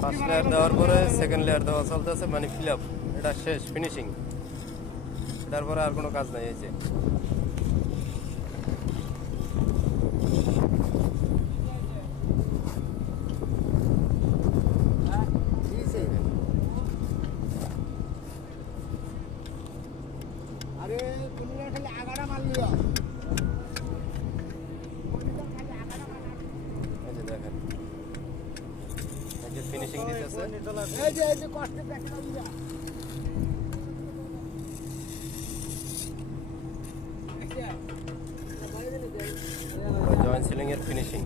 First layer দেওয়ার পরে second layer দেওয়া চলতেছে, মানে ফিল আপ, এটা শেষ ফিনিশিং। তারপরে আর কোনো কাজ নাই। এই যে আরে তুমি খালি আগাটা মারলিও। এই যে দেখেন, এই যে ফিনিশিং দিতেছে। এই যে কষ্টে দেখা দিবা। জয়েন্ট সিলিং এর ফিনিশিং।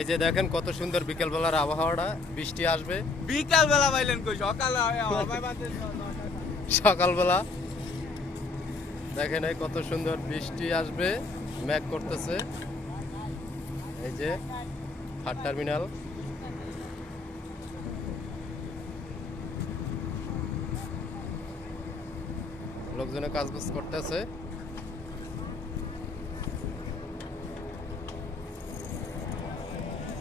এই যে দেখেন কত সুন্দর বিকেলবেলার আবহাওয়াটা, বৃষ্টি আসবে। বিকালবেলা পাইলেন কই? সকালে সকালবেলা দেখেন এই কত সুন্দর বৃষ্টি আসবে, মেঘ করতেছে। এই যে হাট টার্মিনাল, লোকজনে কাজবাজ করতেছে।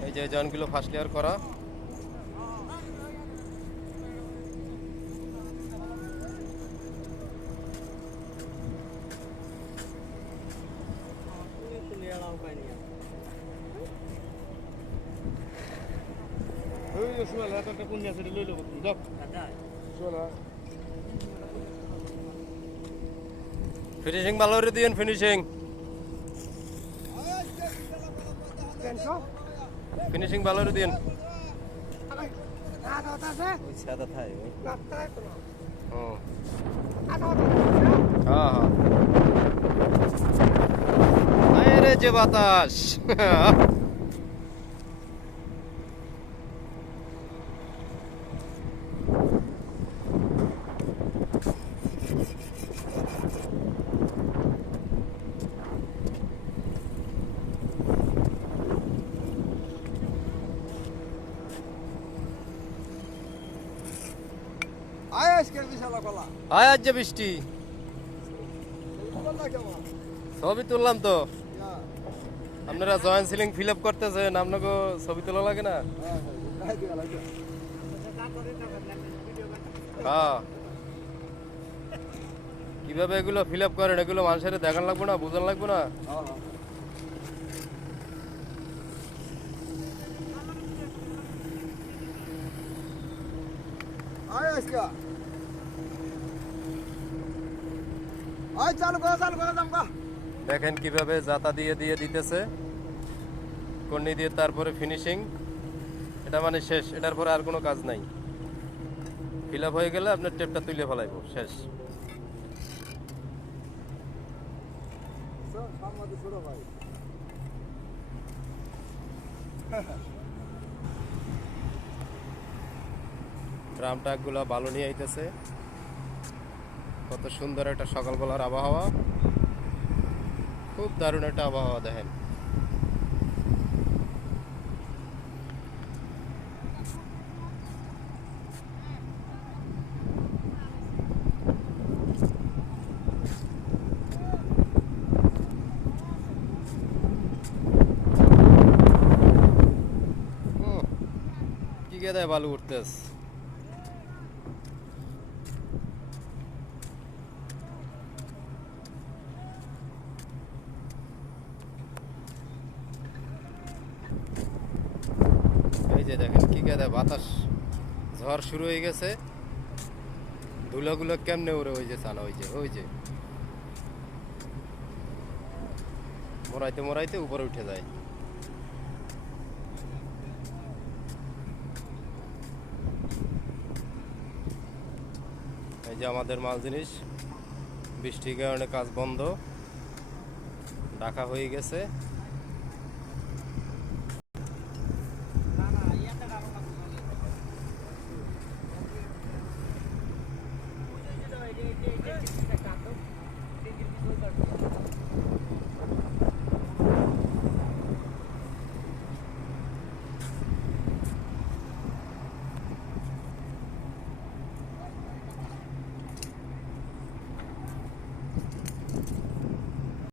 এই যে জয়েন্টগুলো ফার্স্ট লেয়ার করা। ফিনিশিং ভালো করে দিন, ফিনিশিং ফিনিশিং ভালো করে দিন। সাদা থাই রে যে বাতাস। আয় আজ যে বৃষ্টি, ছবি তুললাম তো। আপনারা জয়েন্ট সিলিং ফিল আপ করতেছেন, আপনাকে ছবি তোলা লাগে না? হ্যাঁ, কিভাবে এগুলো ফিল আপ করেন এগুলো মানুষের দেখান লাগবে না, বুঝান লাগবে না? দেখেন কিভাবে জাতা দিয়ে দিয়ে দিতেছে কর্নি দিয়ে, তারপরে ফিনিশিং। এটা মানে শেষ, এটার পরে আর কোনো কাজ নাই। ফিল আপ হয়ে গেলে আপনার টেপটা তুলে ফেলাইব, শেষ। ড্রাম ট্রাক গুলা বালু নিয়ে আইতেছে। কত সুন্দর একটা সকালবেলার আবহাওয়া, খুব দারুণ একটা আবহাওয়া। দেখেন কি গেদায় বালু উঠতেছে। এই যে দেখেন কি গেদা বাতাস, ঝড় শুরু হয়ে গেছে। ধুলাগুলো কেমনে উড়ে, ওই যে চানা, ওই যে মোড়াইতে মোড়াইতে উপরে উঠে যায়। এই যে আমাদের মাল জিনিস, বৃষ্টির কারণে কাজ বন্ধ, ঢাকা হয়ে গেছে।